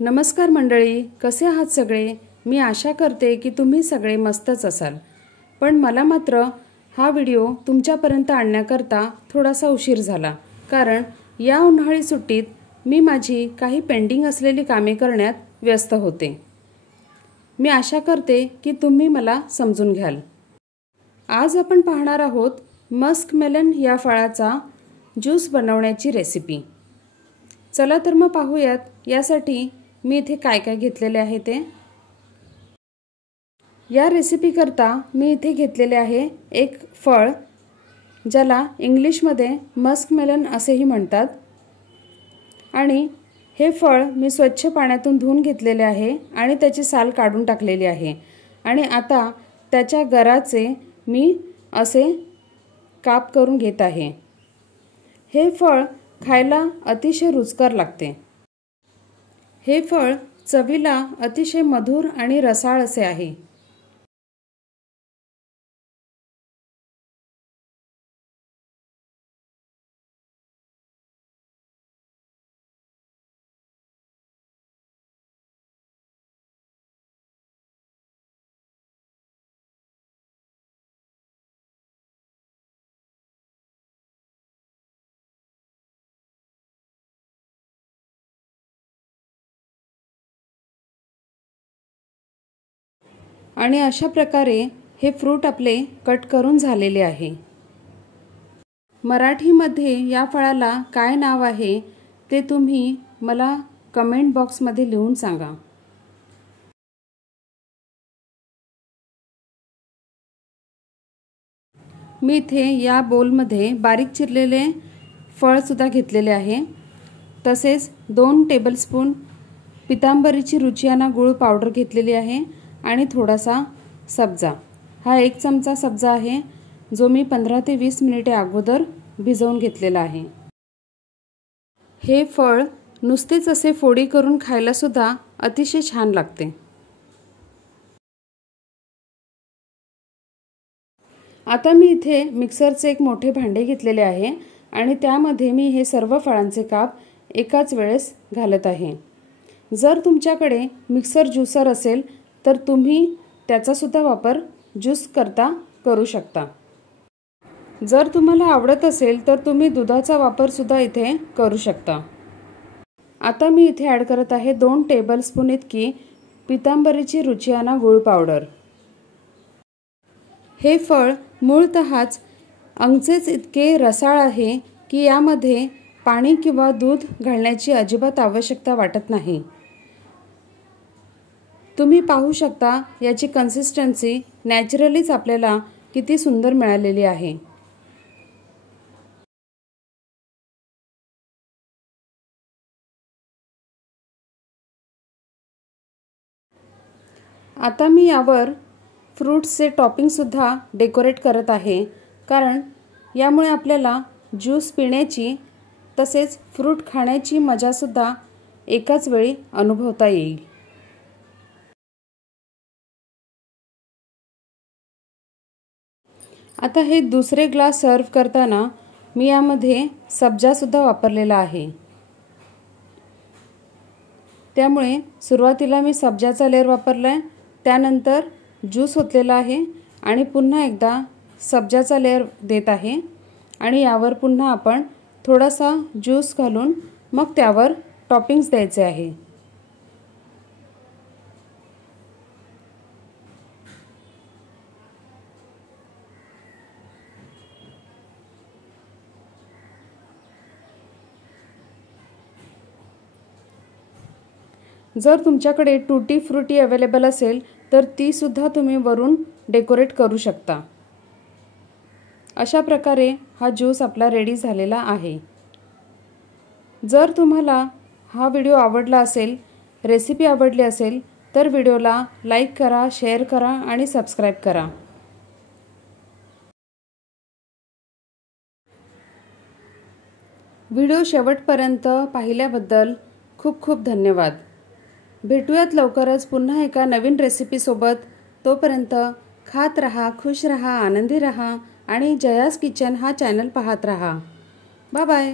नमस्कार मंडळी, कसे आहात सगळे? मी आशा करते की तुम्ही सगळे मस्तच असाल. पण मला मात्र हा व्हिडिओ तुमच्यापर्यंत आणण्याकरता थोडासा उशीर झाला, कारण या उन्हाळी सुट्टीत मी माझी काही पेंडिंग असलेली कामे करण्यात व्यस्त होते. मी आशा करते की तुम्ही मला समजून घ्याल. आज आपण पाहणार आहोत मस्कमेलन या फळाचा ज्यूस बनवण्याची रेसिपी. चला तर मग पाहूयात. यासाठी मी इथे काय काय घेतलेले आहे ते. या रेसिपी करता मी इथे घेतलेले आहे एक फळ, ज्याला इंग्लिशमध्ये मस्कमेलन असेही म्हणतात. आणि हे फळ मी स्वच्छ पाण्यातून धुवून घेतलेले आहे आणि त्याची साल काढून टाकलेली आहे. आणि आता त्याच्या गराचे मी असे काप करून घेत आहे. हे फळ खायला अतिशय रुचकर लागते. हे फळ चवीला अतिशय मधुर आणि रसाळ असे आहे. आणि अशा प्रकारे हे फ्रूट आपले कट करून झालेले आहे. मराठीमध्ये या फळाला काय नाव आहे ते तुम्ही मला कमेंट बॉक्समध्ये लिहून सांगा. मी इथे या बोलमध्ये बारीक चिरलेले फळ सुद्धा घेतलेले आहे. तसेच 2 टेबलस्पून पितांबरीची रुचियाना गुळ पावडर घेतलेली आहे आणि थोडासा सब्जा. हा 1 चमचा सब्जा आहे, जो मी 15 ते 20 मिनिटे अगोदर भिजवून घेतलेला आहे. हे फळ नुसतेच असे फोडी करून खायला सुद्धा अतिशय छान लागते. आता मी इथे मिक्सरचे एक मोठे भांडे घेतलेले आहे आणि त्यामध्ये मी हे सर्व फळांचे काप एकाच वेळेस घालत आहे. जर तुमच्याकडे मिक्सर ज्यूसर असेल तर तुम्ही त्याचा सुद्धा वापर ज्यूस करता करू शकता. जर तुम्हाला आवडत असेल तर तुम्ही दुधाचा वापर सुद्धा इथे करू शकता. आता मी इथे ॲड करत आहे 2 टेबलस्पून इतकी पितांबरीची रुचियाना गुळ पावडर. हे फळ मूळतःच अंगचेच इतके रसाळ आहे की यामध्ये पाणी किंवा दूध घालण्याची अजिबात आवश्यकता वाटत नाही. तुम्ही पाहू शकता याची कन्सिस्टन्सी नॅचरलीच आपल्याला किती सुंदर मिळालेली आहे. आता मी यावर फ्रूट्सचे टॉपिंग सुद्धा डेकोरेट करत आहे, कारण यामुळे आपल्याला ज्यूस पिण्याची तसेच फ्रूट खाण्याची मजा सुद्धा एकाच वेळी अनुभवता येईल. आता हे दुसरे ग्लास सर्व करताना मी यामध्ये सब्जा सुद्धा वापरलेला आहे. त्यामुळे सुरुवातीला मी सब्जाचा लेयर वापरलाय, त्यानंतर ज्यूस ओतलेला आहे आणि पुन्हा एकदा सब्जाचा लेयर देत आहे आणि यावर पुन्हा आपण थोडासा ज्यूस घालून मग त्यावर टॉपिंग्स द्यायचे आहे. जर तुमच्याकडे टूटी फ्रूटी अवेलेबल असेल तर ती सुद्धा तुम्ही वरून डेकोरेट करू शकता. अशा प्रकारे हा ज्यूस आपला रेडी झालेला आहे. जर तुम्हाला हा व्हिडिओ आवडला असेल, रेसिपी आवडली असेल तर व्हिडिओला लाईक करा, शेअर करा आणि सबस्क्राईब करा. व्हिडिओ शेवटपर्यंत पाहिल्याबद्दल खूप खूप धन्यवाद. भेटूयात लवकरच पुन्हा एका नवीन रेसिपीसोबत. तोपर्यंत खात रहा, खुश रहा, आनंदी रहा आणि जयास किचन हा चॅनल पाहत रहा. Bye bye.